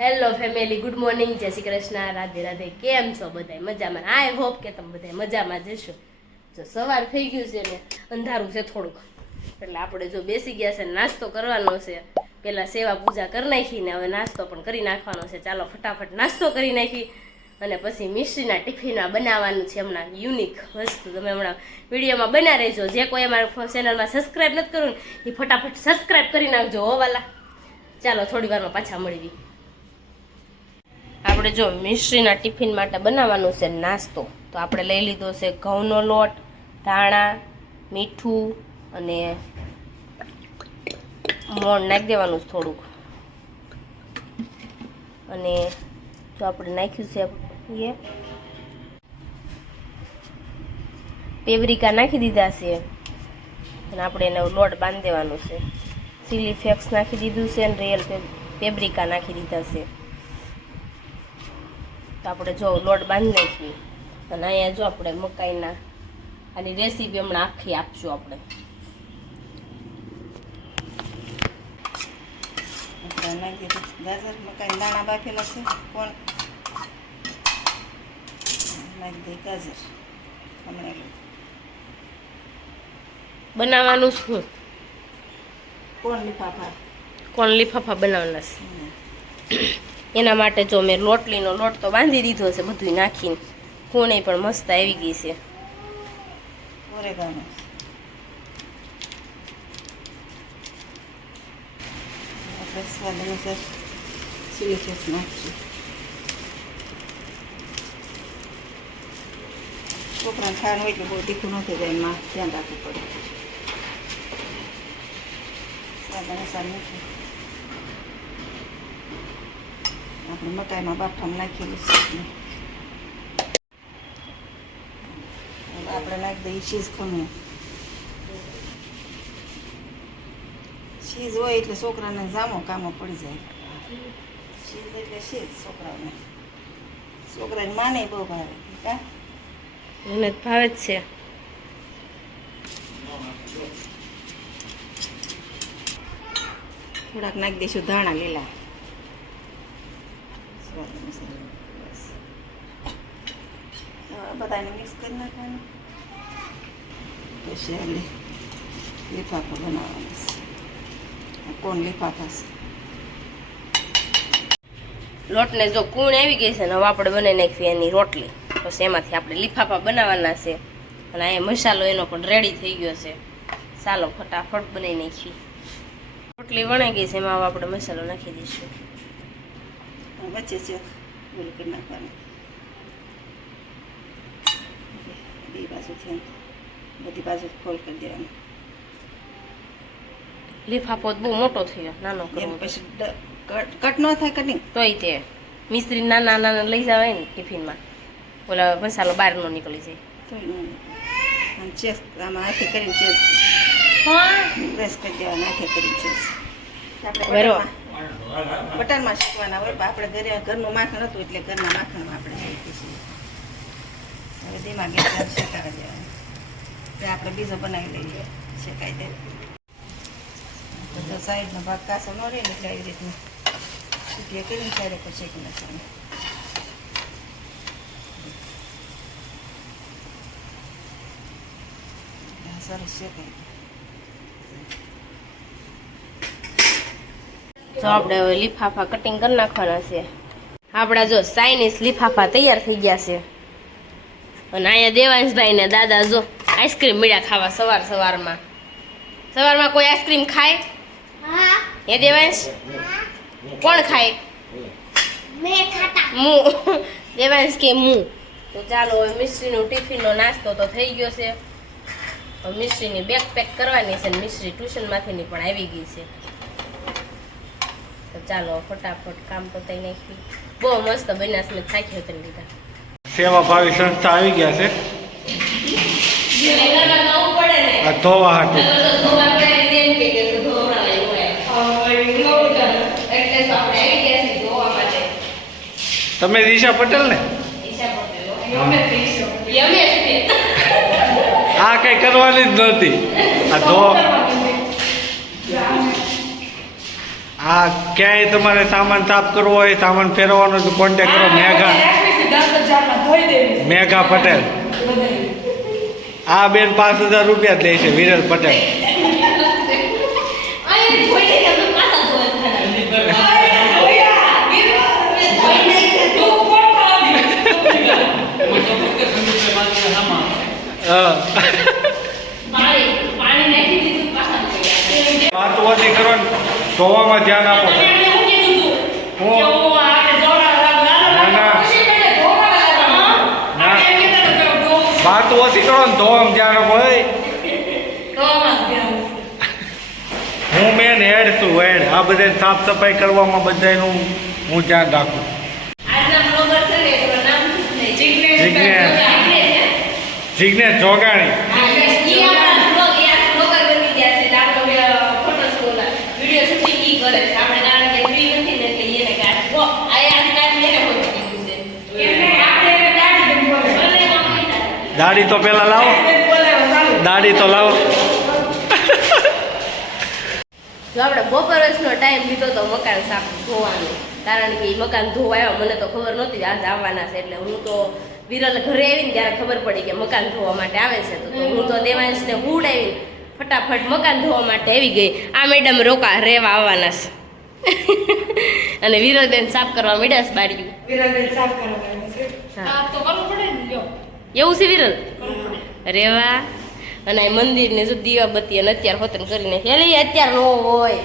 Hello family, good morning, જય શ્રી કૃષ્ણ, રાધે રાધે. કેમ છો બધા? મજામાં? આઈ હોપ કે તમે બધા મજામાં જશો. જો સવાર થઈ ગયું છે ને અંધારું છે થોડુંક, એટલે આપણે જો બેસી ગયા છે, નાસ્તો કરવાનો છે. પહેલા સેવા પૂજા કરી નાખીને હવે નાસ્તો પણ કરી નાખવાનો છે. ચાલો ફટાફટ નાસ્તો કરી નાખી અને પછી મિશ્રીના ટિફિનમાં બનાવવાનું છે હમણાં યુનિક વસ્તુ. તમે હમણાં વિડીયોમાં બના રહેજો. જે કોઈ અમારા ચેનલમાં સબસ્ક્રાઈબ નથી કર્યું ને એ ફટાફટ સબસ્ક્રાઈબ કરી નાખજો હો વાલા. ચાલો થોડી વારમાં પાછા મળવી. આપણે જો મિશ્રીના ટિફિન માટે બનાવવાનું છે નાસ્તો, તો આપણે લઈ લીધો છે ઘઉંનો લોટ, ધાણા, મીઠું અને મોણ નાખી દેવાનું છે થોડુંક. અને જો આપણે નાખ્યું છે એ પેવરિકા નાખી દીધા છે અને આપણે એને લોટ બાંધી દેવાનું છે. ચીલી ફ્લેક્સ નાખી દીધું છે અને રિયલ પેબ્રિકા નાખી દીધા છે. તો આપણે જો લોટ બાંધી નાખીએ અને અહીંયા જો આપણે મકાઈના આની રેસીપી હમણાં આખી આપશું. આપણે નાખી દીધું ગાજર, મકાઈ દાણા બાફેલા છે, કોણ નાખી દઈ ગાજર. હમણાં બનાવવાનું શું? કોણ લીફાફા બનાવવાના છે. એના માટે જો મેં લોટલીનો લોટ તો બાંધી દીધો છે બધું નાખીને. ખૂણે પણ મસ્ત આવી ગઈ છે. ઓરેગાનો સ્વાદ અનુસાર ચીલી ફ્લેક્સ નાખશું. છોકરાને ખાવાનું હોય એટલે બહુ તીખું ન થઈ જાય, એમાં ધ્યાન રાખવું પડે. સ્વાદ અનુસાર મીઠું આપણે મકાઈમાં બાફામાં નાખેલું છે. આપણે નાખી દઈએ ચીઝ ખમણ. ચીઝ હોય એટલે છોકરાને જામો કામો પડી જાય. ચીઝ એટલે ચીઝ છોકરાને માને બહુ ભાવે. કા મને ભાવે જ છે. થોડાક નાખી દઈશું ધાણા લીલા. બધાને મિક્સ કરી નાખવાનું. પછી આપણે લીફાફા બનાવવાના છે. કોણ લીફાફા છે. લોટને જો કૂણ આવી ગઈ છે ને હવે આપણે બનાવી નાખીએ એની રોટલી. પછી એમાંથી આપણે લીફાફા બનાવવાના છે. અને અહીંયા મસાલો એનો પણ રેડી થઈ ગયો છે. ચાલો ફટાફટ બનાવી નાખીએ. રોટલી વણાઈ ગઈ છે, એમાં હવે આપણે મસાલો નાખી દઈશું. વચ્ચે ચેક બોલ કરી નાખવાનું. બે બાજુથી બધી બાજુ ફોલ કરી દેવાનું. લીફાફો બહુ મોટો થયો, નાનો કરવો પછી કટ ન થાય કટિંગ તોય તે મિસ્ત્રી નાના નાના લઈ જવાય ને ટિફિનમાં, ઓલા મસાલો બહાર નો નીકળી જાય. ચેક આમાં હાથે કરીને ચેક પ્રેસ કરી દેવાના. હાથે કરીને ચેક આપણે બટનમાં શીખવાના હોય. આપણે ઘરનું માખણ હતું એટલે ઘરના માખણમાં આપણે શીખીશું. હવે ધીમા ગેસ શેકાવા દેવાના. આપણે બીજો બનાવી લઈએ, શેકાઈ દે. બધો સાઈડનો ભાગ કાસો ન રહે ને એટલે આવી રીતનું શીખીએ કરીને ત્યારે પર શેકી નાખવાનું. સરસ શેકાઈ. જો આપણે હવે લીફાફા કટિંગ કરી નાખવાના છે. આપણા જો ચાઇનીઝ લીફાફા તૈયાર થઈ ગયા છે. અને અહીંયા દેવાંશભાઈ ને દાદા જો આઈસ્ક્રીમ મળ્યા ખાવા સવારમાં. સવારમાં કોઈ આઈસ્ક્રીમ ખાય? હે દેવાંશ? કોણ ખાય? હું. દેવાંશ કે હું. તો ચાલો હવે મિશ્રીનું ટિફિનનો નાસ્તો તો થઈ ગયો છે. મિશ્રીની બેગ પેક કરવાની છે. મિશ્રી ટ્યુશનમાંથીની પણ આવી ગઈ છે. તો ચાલો ફટાફટ કામ પતાવી નાખી. બહુ મસ્ત બન્યા છે. મેં થાકી હતી લીધા. સેવાભાવી સંસ્થા આવી ગયા છે આ ધોવા હાટું. તમે દિશા પટેલ ને? આ કઈ કરવાની જ નહોતી. આ આ ક્યાંય તમારે સામાન સાફ કરવો હોય સામાન ફેરવવાનો તો કોન્ટેક કરો મેઘા પટેલ. આ બેન 5,000 રૂપિયા જ લે છે વિરલ પટેલ. વાત ઓછી કરો ને ધોવામાં ધ્યાન આપો. વાત ઓછી કરો ને ધોવામાં ધ્યાન આપો. હું મેન હેડ છું હેડ. આ બધા સાફ સફાઈ કરવામાં બધાનું હું ધ્યાન રાખું. જિગ્નેશ જોગાણી. દાઢી તો પેલા લાવો. દાઢી તો લાવો. જો આપણે બપોરસનો ટાઈમ લીધો તો મકાન સાફ ધોવાનું, કારણ કે મકાન ધોવાયો મને તો ખબર નહોતી આજ આવવાના છે. એટલે હું તો વિરલ ઘરે આવીને ત્યારે ખબર પડી કે મકાન ધોવા માટે આવે છે. તો હું તો દેવાંશને ઉડાવીને ફટાફટ મકાન ધોવા માટે આવી ગઈ. આ મેડમ રોકા રહેવા આવવાના છે અને વિરલબેન સાફ કરવા માંડ્યા છે બારીયું. એવું છે વિરલ રેવા. અને આ મંદિર ને જો દીવા બત્તી અને અત્યારે હોતન કરીને હેલી અત્યારે નો હોય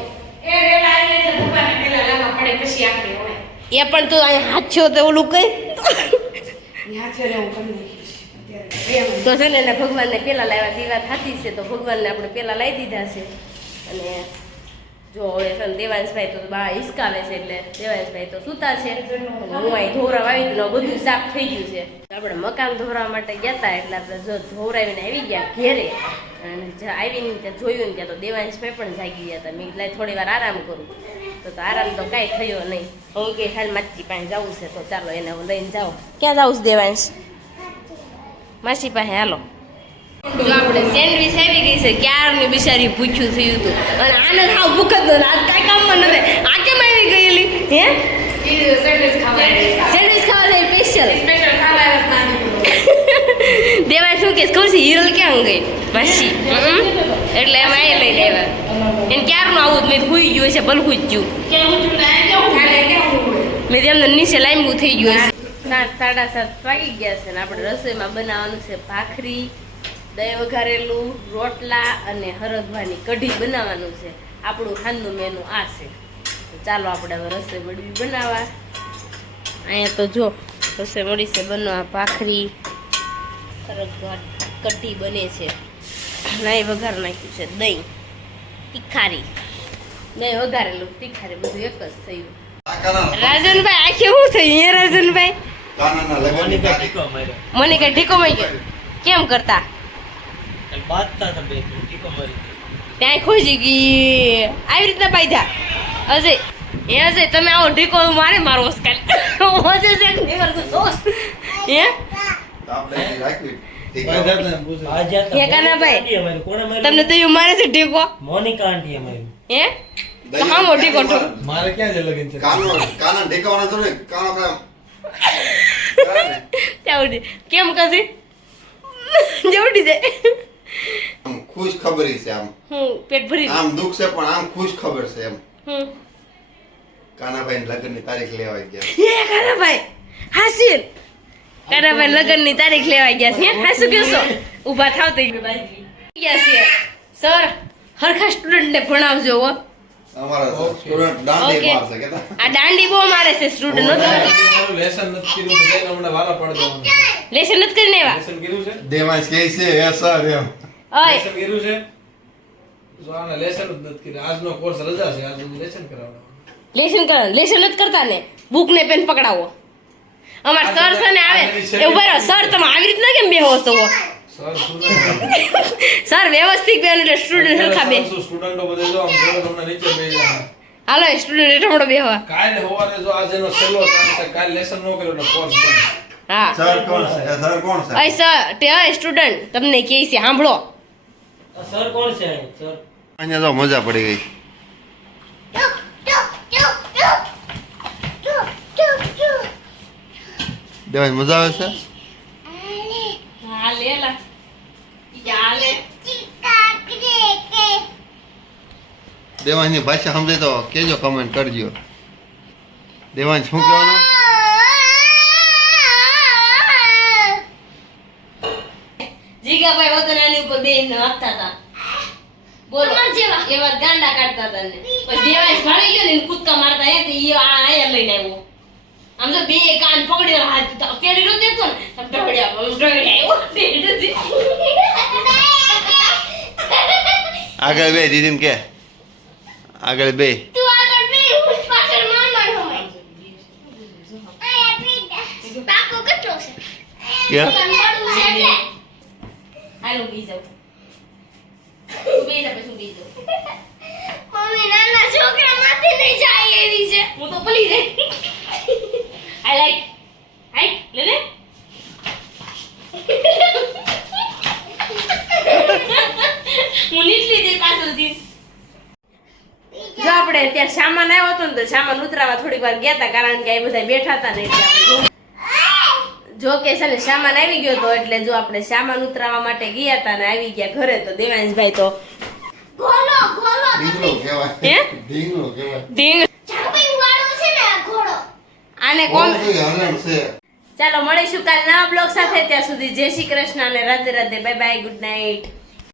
એ પણ તો અહીં હાથ છો તો ઓલું કઈ તો છે ને એને ભગવાનને પેલા લાવ્યા એ વાત સાચી છે. તો ભગવાનને આપણે પેલા લાવી દીધા છે. અને જો હવે છે ને દેવાંશભાઈ તો બા હિસકાવે છે એટલે દેવાંશભાઈ તો સૂતા છે. હું અહીં ધોરા વાવી દીધું બધું સાફ થઈ ગયું છે. આપણે મકાન ધોરા માટે ગયા હતા એટલે આપણે જો ધોરાવીને આવી ગયા ઘેરે. અને આવીને ત્યાં જોયું ને ત્યાં તો દેવાંશભાઈ પણ જાગી ગયા હતા. મેં એટલે થોડી વાર આરામ કરું તો આરામ તો કાંઈ થયો નહીં. હું કે ખાલી માસી પાસે જવું છે તો ચાલો એને હું લઈને જાઉં. ક્યાં જાઉં છે દેવાંશ? માસી પાસે હાલો. જો આપણે સેન્ડવીચ આવી ગઈ છે. ક્યારની બિચારી પૂછ્યું થયું હતું અને આને ખાવ ભૂખ જ નથી. આજ કાંઈ કામમાં નથી. આ કેમ આવી ગયેલી હે? સેન્ડવીચ ખાવા જાય સ્પેશિયલ દેવાય શું કે ખબર છે હિરલ ક્યાં ગઈ માસી એટલે એમ આ લઈ લેવા. એને ક્યારનું આવું મેં હુઈ ગયું છે ભલ હુઈ ગયું મેં તેમને નીચે લાંબુ થઈ ગયું છે. 7:30 વાગી ગયા છે ને આપણે રસોઈમાં બનાવવાનું છે ભાખરી, દહીં વઘારેલું, રોટલા અને હરગવાની કઢી બનાવવાનું છે. આપણું ખાંડનું મેનુ આ છે. તો ચાલો આપણે હવે રસોઈ મળવી બનાવવા. અહીંયા તો જો રસોઈ મળી છે બનવા. ભાખરી હરગવા કઢી બને છે. નહીં વઘાર નાખ્યું છે દહીં તીખારી, દહીં વઘારેલું તીખારી બધું એક જ થયું. રાજનભાઈ આખે શું થયું હે રાજનભાઈ? મને કઈ ઢીકો મારી ગયો કેમ કરતા ત્યાં ખોજી ગઈ આવી રીતના પાયધા. અજય એ અજય તમે આવો ઢીકો મારે મારો કાલ હે કાનાભાઈ તમને તો મારે છે ઢીકો મોનિકા આંટી અમારી હે કહામો ઢીકો મારે ક્યાં જ લગન છે કાના ઢીકવાના છો ને કાનો કામ ચાઉડી કેમ કસી જવડી જાય આમ ખુશ ખબરી છે. આમ પેટ ભરી આમ દુખ છે પણ આમ ખુશ ખબર છે. એમ કાનાભાઈ લગ્નની તારીખ લેવાઈ ગયા. હે કાનાભાઈ હાસીર કાનાભાઈ લગ્નની તારીખ લેવાઈ ગયા છે. હાસુ કેસો ઊભા થાવ તો ગયા છે સર હરખા સ્ટુડન્ટને ભણાવજો હો. અમારા સ્ટુડન્ટ દાંડી મારશે કેતા આ દાંડી બહુ મારે છે સ્ટુડન્ટ નો લેસન નથી કર્યું બધાને હમણાં વાલા પડ દેવાનું. લેસન નથી કરીને આવ્યા. લેસન કર્યું છે દેવાંશ કહે છે એ સર એમ ઓય લેસન કર્યું છે જો આને લેસન જ નથી કર્યું. આજનો કોર્સ રજા છે આજ સુધી લેસન કરાવવાનું. લેસન કરો લેસન નથી કરતા ને બુક ને પેન પકડાવો. અમાર સર છે ને આવે એ ઉભા રહો સર તમે આવી રીતના કેમ બેહો છો? સર સ્ટુડન્ટ સર વ્યવસ્થિત બેન એટલે સ્ટુડન્ટ સરખા બે સ્ટુડન્ટો બધે જો આમ જોડે તમને નીચે બેસી જાય. હાલો સ્ટુડન્ટ એટલો બેહવા. કાલે સવારે જો આજનો છેલ્લો તારીખ છે કાલે લેસન નો કર્યો એટલે કોર્સ બંધ. હા સર કોણ છે? સર કોણ છે? ઓય સર તે સ્ટુડન્ટ તમને કહે છે સાંભળો. સર કોણ છે સર? અહીંયા તો મજા પડી ગઈ. દેવાય મજા આવે છે હા લે લા યા લે દેવાંશની ભાષા સમજે તો કેજો, કમેન્ટ કરજો. દેવાંશ શું કહેવાનું? જીગાભાઈ વગનાની ઉપર બેન હકતા હતા. બોલો એવા ગાંડા કાઢતા હતા ને પછી દેવાંશ ભાળી ગયો ને એને કૂદકા મારતા એ ઈ આયા લઈને આવ્યો. આમ તો બે કાન પકડી હાથ કેડી નો દેતો ને આમ ઢળ્યા આગળ બે દીદીને કે આગળ બે. તું આગળ બે હું પાછળ માર હોય પાકો કેટલો છે કે હાલો બી જાવ તું બી જા પછી બી જાવ મમ્મી નાના છોકરા માથે નહીં જાય એવી છે હું તો ભૂલી ગઈ આઈ લાઈક હાઈ લે લે હું નીકળી જઈ પાછળથી જો આપણે ત્યાં સામાન આવ્યો હતો ને તો સામાન ઉતરાવા થોડીક વાર ગયા હતા કારણ કે આ બધા બેઠા હતા ને એટલે આપણે જો કે છે ને સામાન આવી ગયો તો એટલે જો આપણે સામાન ઉતરાવા માટે ગયા હતા ને આવી ગયા ઘરે તો દેવાંશભાઈ તો ઘોડો ઢીંગલો કહેવાય. હે? ઢીંગલો કહેવાય. ચાપઈ વાળો છે ને આ ઘોડો આને કોણ ઓય હરણ છે. ચાલો મળીશું કાલે નવા બ્લોગ સાથે ત્યાં સુધી જય શ્રી કૃષ્ણ અને Radhe Radhe bye bye good night